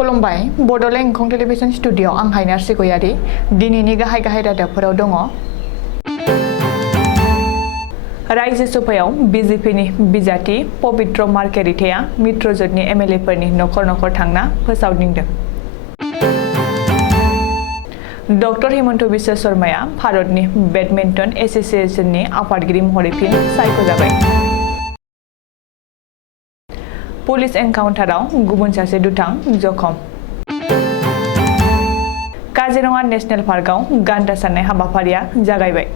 खुलुमबाय Bodoland इंखं television studio आं हायनार सिगयारि दिनैनि गाहाय रादाबफोराव दङ। रायजो सभायाव बीजेपीनि बिजाथि पबित्र मार्केरिटेआ मित्रजोतनि एमएलएफोरनि नखर नखर थांना फोसावदिंदों। डक्टर हिमन्त बिश्व शर्माया भारतनि बेडमिन्टन एसोसिएशननि आफादगिरि महरै फिन सायख'जाबाय। पुलिस एनकाउन्टाराव गुबुन सासे दुथां जखम। काजिरङा नेशनेल पार्कआव गान्दा साननाय हाबाफारिया जागायबाय।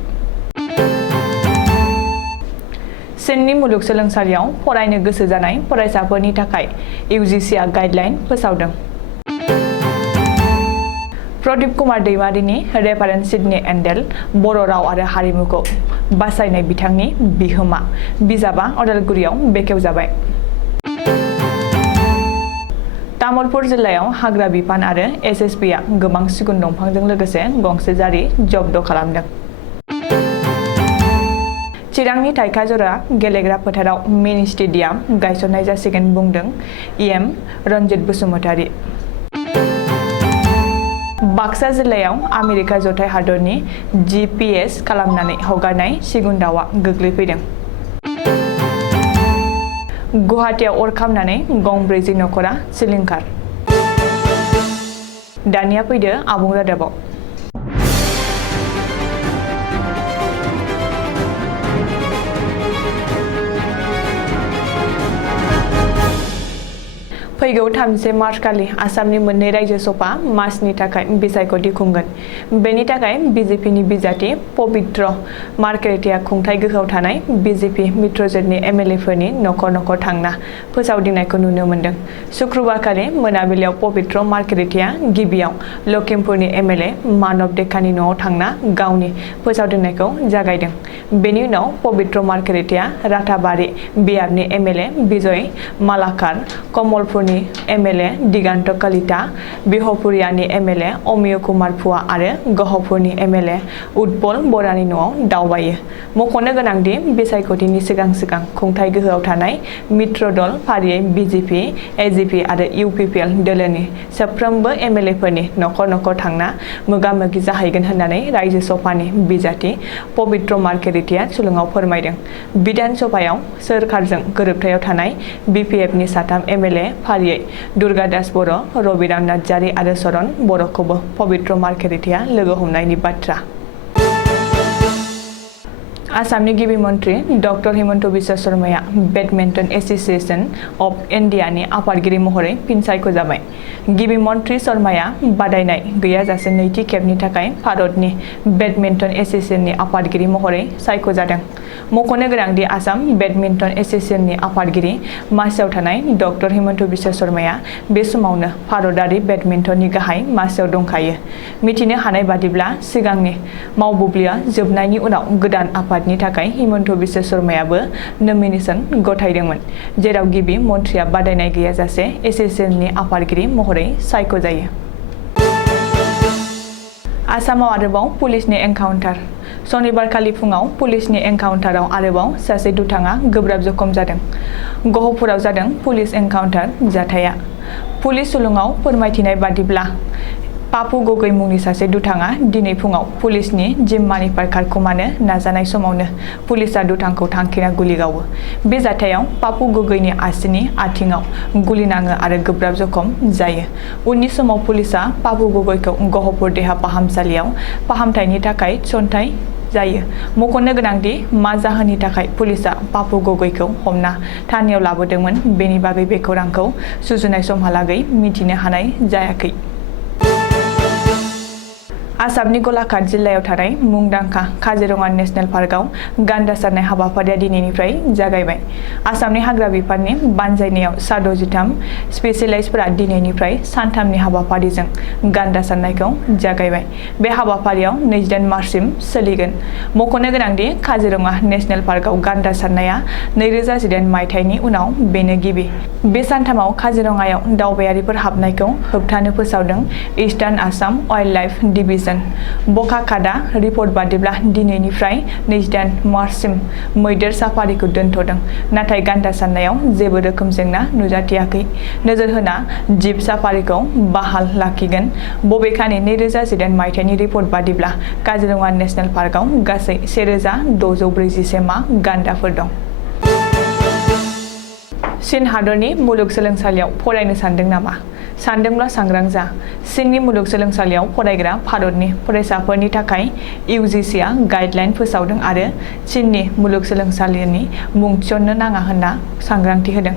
चीननि मुलुगसोलोंसालियाव फरायनो गोसो जानाय फरायसाफोरनि थाखाय यूजीसीआ गाइडलाइन फोसावदों। प्रदीप कुमार दैमारिनि रेभारेन्ड सिडनी एन्डेल बर' राव आरो हारिमुखौ बासायनाय बिथांनि बिहोमा बिजाबा अदालगुरियाव बेखेवजाबाय। तामुलपुर जिल्लायाव हाग्रा बिफान आरो एसएसबीआ गोबां सिगुन दंफांजों लोगोसे गंसे जारि जब्द खालामदों। चिरांनि थाइखाजरा गेलेग्रा फोथाराव मिनि स्टेडियाम गायसननाय जासिगोन बुंदों इएम रन्जित बसुमतारी। बाक्सा जिल्लायाव आमेरिका जथाय हादरनि जीपीएस खालामनानै हगारनाय सिगुन दाउआ गोग्लैफैदों। गुवाहाटीआव अर खामनानै गं 40 नखरा सिलिंखार। दानिया फैदो आबुं रादाबाव। फैगौ 30 मार्च खालि आसामनि मोननै रायजो सभा मासनि थाखाय बिसायख'थि खुंगोन। बेनि थाखाय बीजेपीनि बिजाथि पबित्र मार्केरिटेआ खुंथाय गोहोआव थानाय बीजेपी मित्रजोतनि एमएलएफोरनि नखर नखर थांना फोसावदिंनायखौ नुनो मोन्दों। शुक्रबारखालि मोनाबिलियाव पबित्र मार्केरिटेआ गिबियाव लखिमपुरनि एमएलए मानव डेकानि न'आव थांना गावनि फोसावदिंनायखौ जागायदों। बेनि उनाव पबित्र मार्केरिटेआ राथाबारि बियाबनि एमएलए बिजय मालाकार, कमलपुरनि एमएलए दिगान्त कलिता, बिहपुरियानि एमएलए अमिय कुमार फुआ आरो गहपुरनि एमएलए उत्पल बरानि न'आव दावबायो। मख'नो गोनांदि बिसायख'थिनि सिगां सिगां खुंथाय गोहोआव थानाय मित्र दल फारियै बीजेपी, एजीपी आरो यूपीपीएल दोलोनि साफ्रोमबो एमएलएफोरनि नखर नखर थांना मोगा-मोगि जाहैगोन होननानै रायजो सभानि बिजाथि पबित्र मार्केरिटेआ सुलुङाव फोरमायदों। बिधान सभायाव सोरखारजों गोरोबथायाव थानाय बीपीएफनि 3 एमएलए फारियै दुर्गादास बर', रबिराम नार्जारी आरो शरण बर'खौबो पबित्र मार्केरिटेआ लोगो हमनायनि बाथ्रा। आसामनि गिबि मन्त्रि डक्टर हिमन्त बिश्व शर्माया बेडमिन्टन एसोसिएशन अफ इन्डियानि आफादगिरि महरै फिन सायख'जाबाय। गिबि मन्त्रि शर्माया बादायनाय गैयाजासे नैथि खेबनि थाखाय भारतनि बेडमिन्टन एसोसिएशननि आफादगिरि महरै सायख'जादों। मख'नो गोनांदि आसाम बेडमिन्टन एसोसिएशननि आफादगिरि मासियाव थानाय डक्टर हिमन्त बिश्व शर्माया बे समावनो भारतारि बेडमिन्टननि गाहाय मासियाव दंखायो। मिथिनो हानाय बादिब्ला सिगांनि मावबुब्लिया जोबनायनि उनाव गोदान आफादनि थाखाय हिमन्त बिश्व शर्मायाबो नमिनेशन गथायदोंमोन, जेराव गिबि मन्थ्रिया बादायनाय गैयाजासे एसोसिएशननि आफादगिरि महरै सायख'जायो। आसामाव आरोबाव पुलिसनि एनकाउन्टार। शनिबारखालि फुङाव पुलिसनि एनकाउन्टाराव आरोबाव सासे दुथाङा गोब्राब जखम जादों। गहपुराव जादों पुलिस एनकाउन्टार जाथाया। पुलिस सुलुङाव फोरमायथिनाय बादिब्ला पापु गगৈ मुंनि सासे दुथाङा दिनै फुङाव पुलिसनि जिम्मानिफ्राय खारखोमानो नाजानाय समावनो पुलिसआ दुथांखौ थांखिना गुलि गावो। बे जाथायाव पापु गगैनि आसिनि आथिंआव गुलि नाङो आरो गोब्राब जखम जायो। उननि समाव पुलिसआ पापु गगैखौ गहपुर देहा फाहामसालियाव फाहामथायनि थाखाय थिसननाय जायो। मख'नो गोनांदि मा जाहोननि थाखाय पुलिसआ पापु गगैखौ हमना थानायाव लाबोदोंमोन बेनि बागै बे खौरांखौ सुजुनाय समहालागै मिथिनो हानाय जायाखै। आसामनि गलाघाट जिल्लायाव थानाय मुंदांखा काजिरङा नेशनेल पार्कआव गान्दा सारनाय हाबाफारिया दिनैनिफ्राय जागायबाय। आसामनि हाग्रा बिफाननि बानजायनायाव सा 63 स्पेसियेलाइस्टफोरा दिनैनिफ्राय सानथामनि हाबाफारिजों गान्दा सारनायखौ जागायबाय। बे हाबाफारियाव 28 मार्चसिम सोलिगोन। मख'नो गोनांदि काजिरङा नेशनेल पार्कआव गान्दा सारनाया 2018 मायथाइनि उनाव बेनो गिबि। बे सानथामाव काजिरङायाव दावबायारिफोर हाबनायखौ होबथानो फोसावदों eastern Assam wildlife division जागोन। बकाखादा रिपर्ट बादिब्ला दिनैनिफ्राय 28 मार्चसिम मैदेर साफारिखौ दोनथ'दों, नाथाय गान्दा साननायाव जेबो रोखोम जेंना नुजाथियाखै। नोजोर होना जिप साफारिखौ बाहाल लाखिगोन। बबेखानि 2018 मायथाइनि रिपर्ट बादिब्ला काजिरङा नेशनेल पार्कआव गासै 1641 मा गान्दाफोर दं। चीन हादरनि मुलुगसोलोंसालियाव फरायनो सानदों नामा? सानदोंब्ला सांग्रां जा। चीननि मुलुगसोलोंसालियाव फरायग्रा भारतनि फरायसाफोरनि थाखाय UGCआ गाइडलाइन फोसावदों आरो चीननि मुलुगसोलोंसालिनि मुं थिसननो नाङा होनना सांग्रांथि होदों।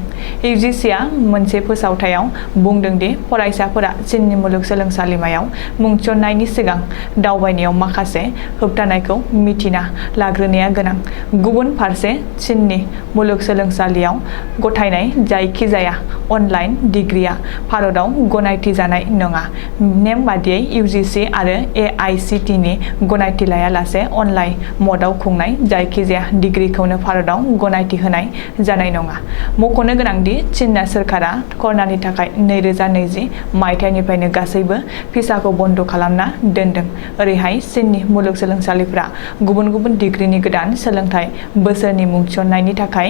UGCआ मोनसे फोसावथायाव बुंदों दि फरायसाफोरा चीननि मुलुगसोलोंसालिमायाव मुं थिसननायनि सिगां दावबायनायाव माखासे होबथानायखौ मिथिना लाग्रोनाया गोनां। गुबुन फारसे चीननि मुलुगसोलोंसालियाव गथायनाय जायखिजाया अनलाइन डिग्रीआ भारतआव गनायथि जानाय नङा। नेम बादियै UGC आरो AICTE नि गनायथि लायालासे अनलाइन मदआव खुंनाय जायखिजाया डिग्रीखौनो भारतआव गनायथि होनाय जानाय नङा। मख'नो गोनांदि चीनना सोरखारा कर'नानि थाखाय 2020 मायथाइनिफ्रायनो गासैबो भिसाखौ बन्द' खालामना दोनदों। ओरैहाय चीननि मुलुगसोलोंसालिफ्रा गुबुन गुबुन डिग्रीनि गोदान सोलोंथाइ बोसोरनि मुं थिसननायनि थाखाय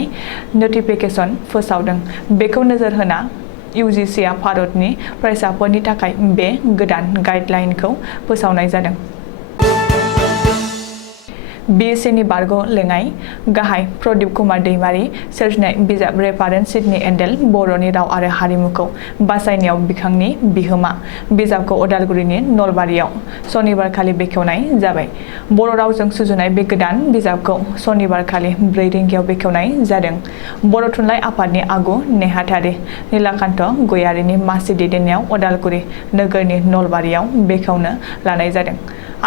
नटिफिकेशन फोसावदों। बेखौ नोजोर होना UGCआ भारतनि फरायसाफोरनि थाखाय बे गोदान गाइडलाइनखौ फोसावनाय जादों। BScनि बारग' लेङाइ गाहाय प्रदीप कुमार दैमारी सोरजिनाय बिजाब रेफारेन्स सिडनी एन्डेल बर'नि राव आरो हारिमुखौ बासायनायाव बिखांनि बिहोमा बिजाबखौ उदालगुरिनि नलबारियाव सनिबारखालि बेखेवनाय जाबाय। बर' रावजों सुजुनाय बे गोदान बिजाबखौ सनिबारखालि 4 रिंगायाव बेखेवनाय जादों। बर' थुनलाइ आफादनि आगु नेहाथारि नीलाकान्त गयारीनि मासि दैदेननायाव उदालगुरि नोगोरनि नलबारियाव बेखेवनो लानाय जादों।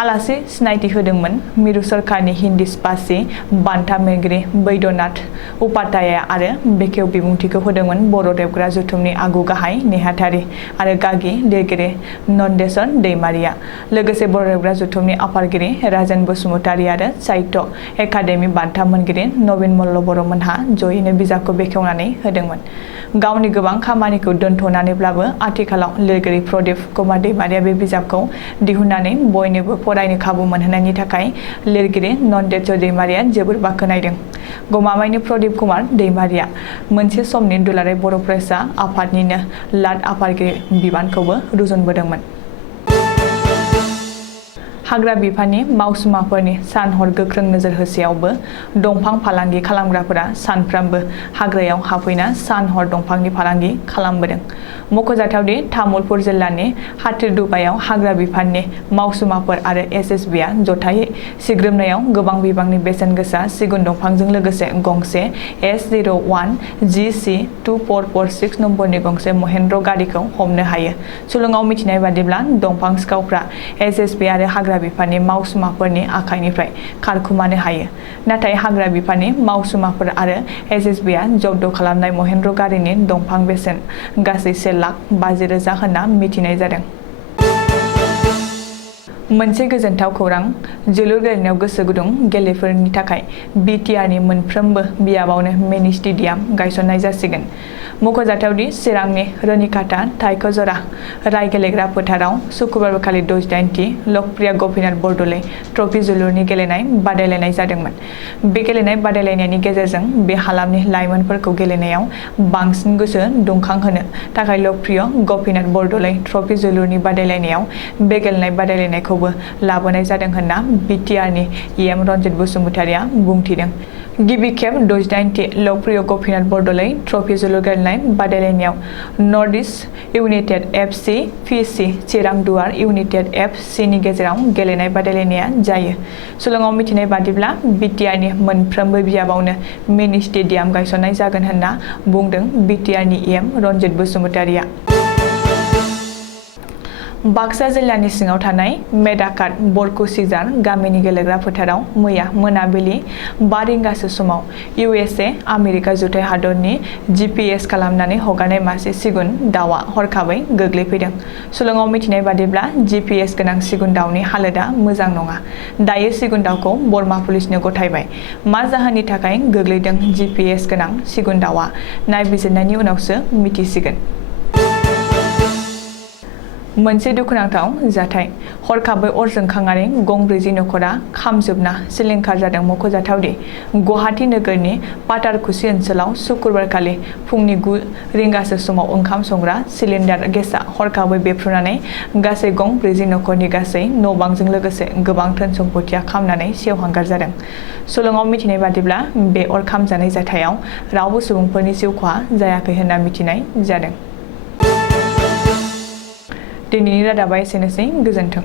आलासि सिनायथि होदोंमोन मिरु सोरखारनि हिन्दी भाषी बान्था मोनगिरि बैद्यनाथ उपाध्याय आरो बेखेव बिबुंथिखौ होदोंमोन बर' रेबग्रा जथुमनि आगु गाहाय नेहाथारि आरो गागि लिरगिरि नन्देस्वर दैमारीया। लोगोसे बर' रेबग्रा जथुमनि आफादगिरि राजेन बसुमतारी आरो साहित्य एकाडेमि बान्था मोनगिरि नबिन मल्ल बर'मोनहा जयैनो बिजाबखौ बेखेवनानै होदोंमोन। गावनि गोबां खामानिखौ दोनथ'नानैब्लाबो आथिखालाव लिरगिरि प्रदीप कुमार दैमारीया बे बिजाबखौ दिहुननानै बयनोबो फरायनो खाबु मोनहोनायनि थाखाय लिरगिरि नन्देस्वर दैमारीया जोबोर बाख्नायदों। गमामायैनो प्रदीप कुमार दैमारीया मोनसे समनि दुलाराय बर' फरायसा आफादनिनो लाद आफादगिरि बिबानखौबो रुजुनबोदोंमोन। हाग्रा बिफाननि मावसुमाफोरनि सान-हर गोख्रों नोजोर होसेयावबो दंफां फालांगि खालामग्राफोरा सानफ्रामबो हाग्रायाव हाबफैना सान-हर दंफांनि फालांगि खालामबोदों। मख'जाथावदि तामुलपुर जिल्लानि हाथिरदुबायाव हाग्रा बिफाननि मावसुमाफोर आरो SSBआ जथायै सिग्रोमनायाव गोबां बिबांनि बेसेन गोसा सिगुन दंफांजों लोगोसे गंसे S01GC2446 नम्बरनि गंसे महेन्द्र गारिखौ हमनो हायो। सुलुङाव मिथिनाय बादिब्ला दंफां सिखावफ्रा SSB आरो हाग्रा बिफाननि मावसुमाफोरनि आखाइनिफ्राय खारखुमानो हायो। नाथाय हाग्रा बिफाननि मावसुमाफोर आरो SSBआ जब्द खालामनाय महेन्द्र गारिनि दंफां बेसेन गासै 1,50,000 होनना मिथिनाय जादों। मोनसे गोजोनथाव खौरां जोलुर गेलेनायाव गोसो गुदुं गेलेगिरिफोरनि थाखाय BTRनि मोनफ्रोमबो बियाबावनो मिनि स्टेडियाम गायसननाय जासिगोन। मख'जाथावदि चिरांनि रनिकाटा थाइखजरा राय गेलेग्रा फोथाराव सुक्रुबारखालि 68थि लकप्रिय गपिनाथ बरदलै ट्रफी जोलुरनि गेलेनाय बादायलायनाय जादोंमोन। बे गेलेनाय बादायलायनायनि गेजेरजों बे हालामनि लाइमोनफोरखौ गेलेनायाव बांसिन गोसो दुंखांहोनो थाखाय लकप्रिय गपिनाथ बरदलै ट्रफी जोलुरनि बादायलायनायाव बे गेलेनाय बादायलायनायखौबो लाबोनाय जादों होनना BTRनि EM रन्जित बसुमतारीया बुंथिदों। गिबि खेब 68थि लकप्रिय गपिनाथ बरदलै ट्रफी जोलुर गेलेनाय बादायलायनायाव north east United FC PC चिरां दुवार इउनाइटेड FCनि गेजेराव गेलेनाय बादायलायनाया जायो। सुलुङाव मिथिनाय बादिब्ला BTRनि मोनफ्रोमबो बियाबावनो मिनि स्टेडियाम गायसननाय जागोन होनना बुंदों BTRनि EM रन्जित बसुमतारीया। बाक्सा जिल्लानि सिङाव थानाय मेदाकाट बरकुसिजार गामिनि गेलेग्रा फोथाराव मैया मोनाबिलि 5 रिंगासो समाव USA आमेरिका जुथाइ हादरनि GPS खालामनानै हगारनाय मासे सिगुन दाउआ हरखाबै गोग्लैफैदों। सुलुङाव मिथिनाय बादिब्ला GPS गोनां सिगुन दाउनि हालोदा मोजां नङा। दायो सिगुन दाउखौ बरमा पुलिसनो गथायबाय। मा जाहोननि थाखाय गोग्लैदों GPS गोनां सिगुन दाउआ नायबिजिरनायनि उनावसो मिथिसिगोन। मोनसे दुखुनांथाव जाथाय हरखाबै अर जोंखांनानै गंब्रैजि नखरा खामजोबना सिलिंखार जादों। मख'जाथावदि गुवाहाटी नोगोरनि पातारकुची ओनसोलाव शुक्रबारखालि फुंनि 9 रिंगासो समाव ओंखाम संग्रा सिलिन्डार गेसआ हरखाबै बेफ्रुनानै गासै गंब्रैजि नखरनि गासै न'-बांजों लोगोसे गोबां धोन सम्पथिया खामनानै सेवहांगार जादों। सुलुङाव मिथिनाय बादिब्ला बे अर खामजानाय जाथायाव रावबो सुबुंफोरनि जिउ खहा जायाखै होनना मिथिनाय जादों। दिनैनि रादाबा एसेनोसै। गोजोन्थों।